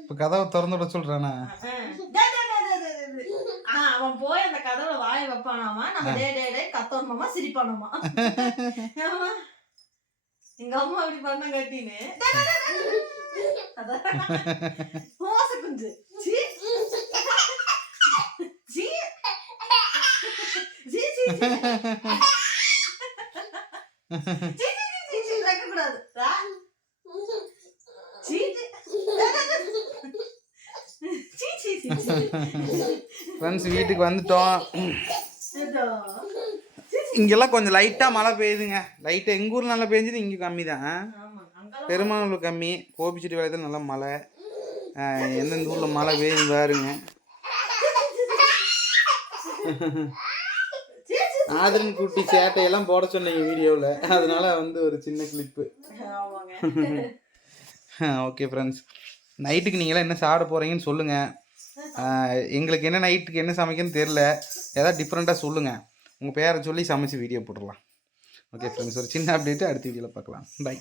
இப்போ கதவை திறந்து விட சொல்கிறானா அவன் போய் அந்த கதவுல வாய வைப்பானாமா நம்ம டே டே டே கத்தோணுமாமா சிரிப்பானாமா ஆமா. எங்க அம்மா அப்படி பண்ண கட்டின்னு மோச குஞ்சு. சீ. சீ, சீ, சீ. சீ, சீ, சீ, சீ, சீ, வைக்கக்கூடாது. ஆ? சீ, சீ. சீ, சீ, சீ, சீ. ஃப்ரெண்ட்ஸ் வீட்டுக்கு வந்துட்டோம். இங்கெல்லாம் கொஞ்சம் லைட்டாக மழை பெய்யுதுங்க. லைட்டாக எங்கள் ஊரில் நல்லா பெஞ்சது இங்கே கம்மி தான் ஆமா, கம்மி. கோபிச்செடி வளையத்தில் நல்லா மழை. எந்தெந்த ஊரில் மழை பெய்யுது பாருங்க. ஆதரன் குட்டி சேட்டையெல்லாம் போட சொன்னீங்க வீடியோவில். அதனால வந்து ஒரு சின்ன கிளிப்பு. ஓகே ஃப்ரெண்ட்ஸ் நைட்டுக்கு நீங்களாம் என்ன சாப்பிட போகிறீங்கன்னு சொல்லுங்கள் எங்களுக்கு என்ன நைட்டுக்கு என்ன சமைக்கணும்னு தெரில ஏதாவது டிஃப்ரெண்ட்டாக சொல்லுங்கள் உங்கள் பேரை சொல்லி சமைச்சு வீடியோ போட்டுடலாம். ஓகே ஃப்ரெண்ட்ஸ் ஒரு சின்ன அப்டேட்டு அடுத்த வீடியோவில் பார்க்கலாம். பை